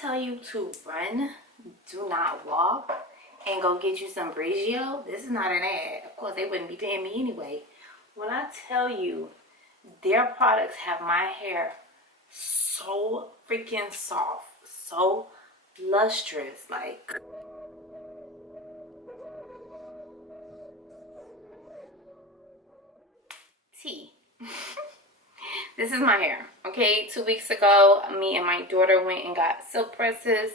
tell you to run, do not walk, and go get you some BRIOGEO, this is not an ad. Of course, they wouldn't be paying me anyway. When I tell you, their products have my hair so freaking soft, so lustrous, like... Tea. This is my hair, okay? 2 weeks ago, me and my daughter went and got silk presses.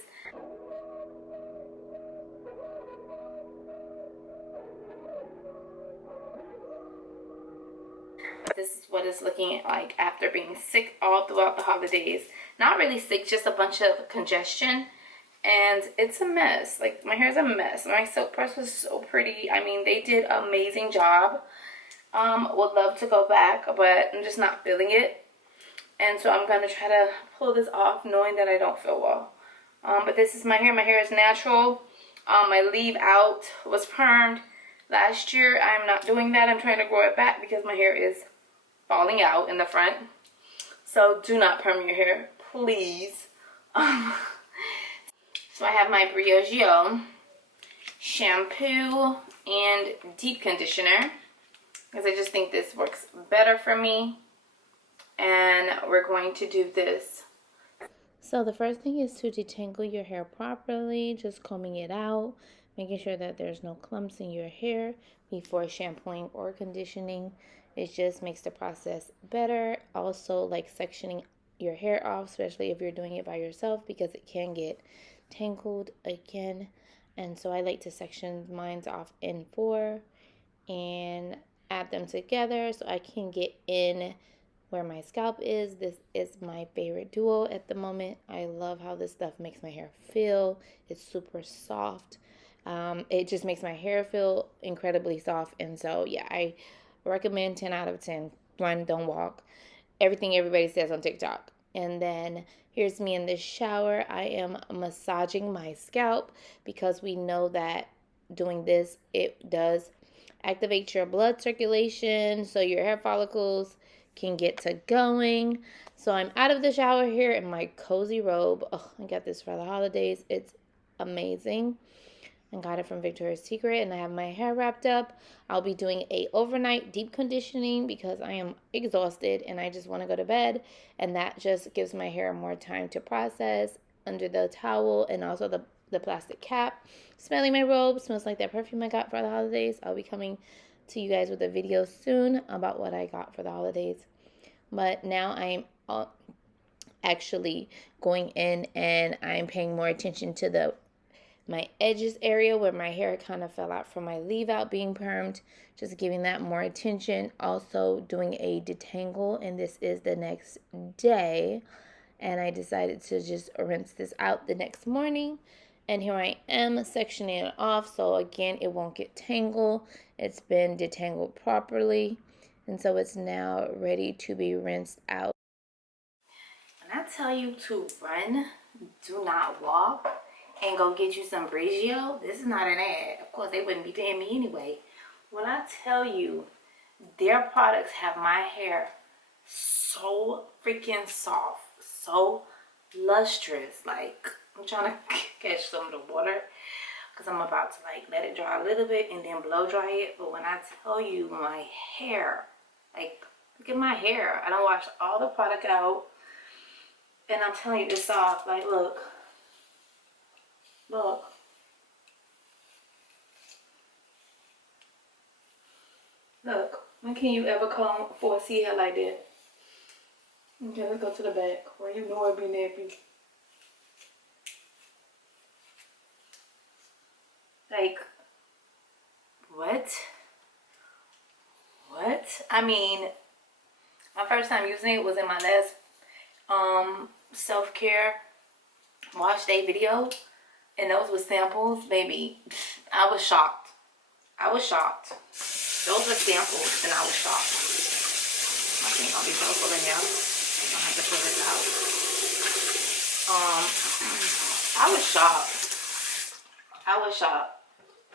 This is what it's looking like after being sick all throughout the holidays. Not really sick, just a bunch of congestion. And it's a mess. Like, my hair's a mess. My silk press was so pretty. I mean, they did an amazing job. Would love to go back, but I'm just not feeling it. And so I'm going to try to pull this off knowing that I don't feel well. But this is my hair. My hair is natural. My leave out was permed last year. I'm not doing that. I'm trying to grow it back because my hair is falling out in the front. So do not perm your hair, please. So I have my BRIOGEO shampoo and deep conditioner, because I just think this works better for me. And we're going to do this. So the first thing is to detangle your hair properly, just combing it out, making sure that there's no clumps in your hair before shampooing or conditioning. It just makes the process better. Also, like sectioning your hair off, especially if you're doing it by yourself, because it can get tangled again. And so I like to section mine off in 4 and add them together so I can get in where my scalp is. This is my favorite duo at the moment. I love how this stuff makes my hair feel. It's super soft. It just makes my hair feel incredibly soft. And so yeah, I recommend 10 out of 10. Run, don't walk. Everything everybody says on TikTok. And then here's me in the shower. I am massaging my scalp because we know that doing this, it does activate your blood circulation so your hair follicles can get to going. So I'm out of the shower here in my cozy robe. Oh, I got this for the holidays. It's amazing. I got it from Victoria's Secret, and I have my hair wrapped up. I'll be doing a overnight deep conditioning because I am exhausted and I just want to go to bed, and that just gives my hair more time to process under the towel and also the plastic cap. Smelling my robe. Smells like that perfume I got for the holidays. I'll be coming to you guys with a video soon about what I got for the holidays. But now I'm actually going in and I'm paying more attention to my edges area where my hair kind of fell out from my leave out being permed. Just giving that more attention. Also doing a detangle, and this is the next day. And I decided to just rinse this out the next morning. And here I am sectioning it off, so again, it won't get tangled. It's been detangled properly, and so it's now ready to be rinsed out. When I tell you to run, do not walk, and go get you some BRIOGEO, this is not an ad. Of course, they wouldn't be paying me anyway. When I tell you, their products have my hair so freaking soft, so lustrous. Like, I'm trying to catch some of the water because I'm about to like let it dry a little bit and then blow dry it. But when I tell you my hair, like, look at my hair. I done washed all the product out, and I'm telling you, it's soft. Like, look. Look. Look. When can you ever come for a see hair like that? Okay, let's go to the back where you know it'll be nappy. Like, what? What? I mean, my first time using it was in my last self-care wash day video, and those were samples. Baby, I was shocked. I was shocked. Those were samples, and I was shocked. I think I'll be careful in now. I have to pull this out. I was shocked. I was shocked.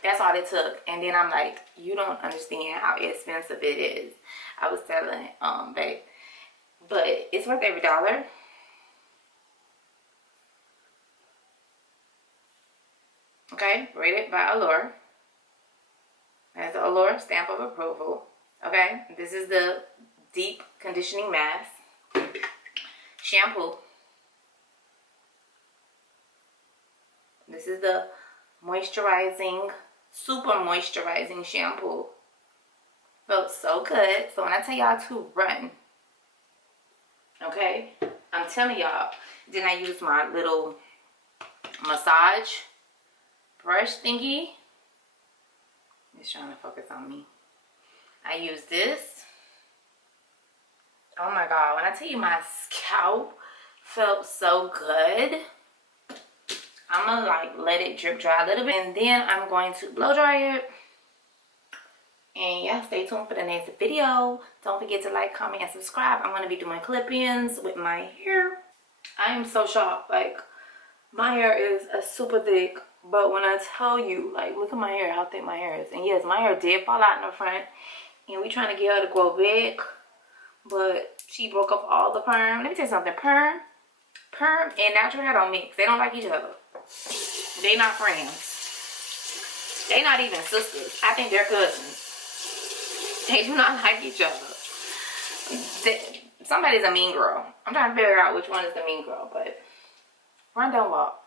That's all it took. And then I'm like, you don't understand how expensive it is. I was telling babe, but it's worth every dollar. Okay, rated by Allure. Has the Allure stamp of approval. Okay, this is the deep conditioning mask. Shampoo. This is the moisturizing, super moisturizing shampoo. Felt so good. So when I tell y'all to run, okay, I'm telling y'all. Then I use my little massage brush thingy. It's trying to focus on me. I use this. Oh my God, when I tell you my scalp felt so good. I'm gonna like let it drip dry a little bit, and then I'm going to blow dry it. And yeah, stay tuned for the next video. Don't forget to like, comment, and subscribe. I'm gonna be doing clip-ins with my hair. I am so shocked. Like, my hair is super thick, but when I tell you, like, look at my hair, how thick my hair is. And yes, my hair did fall out in the front, and we trying to get her to grow back, but she broke up all the perm. Let me tell you something. Perm and natural hair don't mix. They don't like each other. They not friends. They not even sisters. I think they're cousins. They do not like each other. Somebody's a mean girl. I'm trying to figure out which one is the mean girl, but run, don't walk.